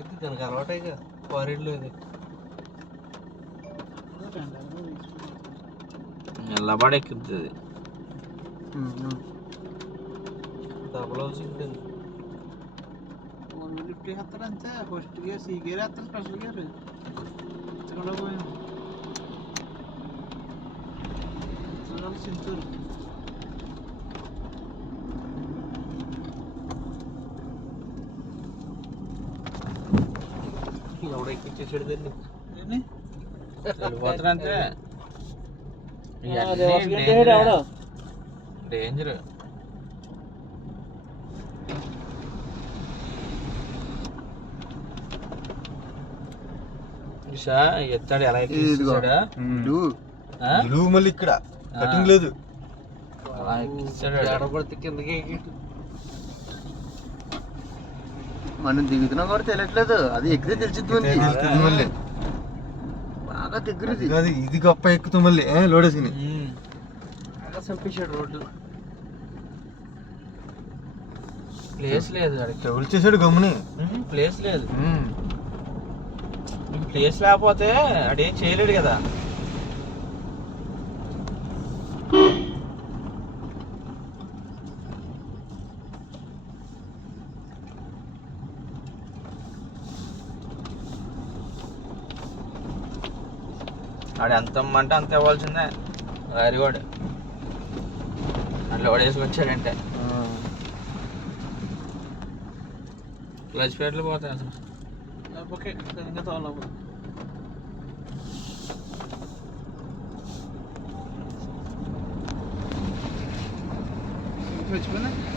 ఎక్కింది దానికి అలవాటైగా ఫారిన్లో ఇది ఎల్లబాడ ఎక్కుతుంది డబల్ హౌసింగ్ లిఫ్ట్ చేస్తారంతే ఫస్ట్ గేర్ సి గేర్ వేస్తాను స్పెషల్ గేర్ ఇక్కడ పోయాను చింతూరు ఎవడ ఎక్కించేసాడు దాన్ని వెళ్ళిపోతారంటే డేంజర్ ఎత్తాడు ఎలా ఎక్కిస్తాడా మళ్ళీ ఇక్కడ కటింగ్ లేదు అలా ఎక్కిస్తాడు ఆడపడితే కిందకి మనం దిగుతున్నాం కూడా తెలియట్లేదు అది ఎక్కితే తెలిసింది మళ్ళీ బాగా దగ్గర ఇది గొప్ప ఎక్కుతాం మళ్ళీ లోడేసుకుని బాగా చంపేశాడు రోడ్డు ప్లేస్ లేదు ఎవరు చేశాడు గమ్ముని ప్లేస్ లేదు ప్లేస్ లేకపోతే అడేం చేయలేడు కదా ఆడు ఎంత ఇమ్మంటే అంత ఇవ్వాల్సిందే వారివాడు అట్లా వాడేసుకొచ్చాడంటే క్లచ్ ప్లేట్లు పోతాయి అసలు ఓకే ఇంకా తోలవు వచ్చిపోయినా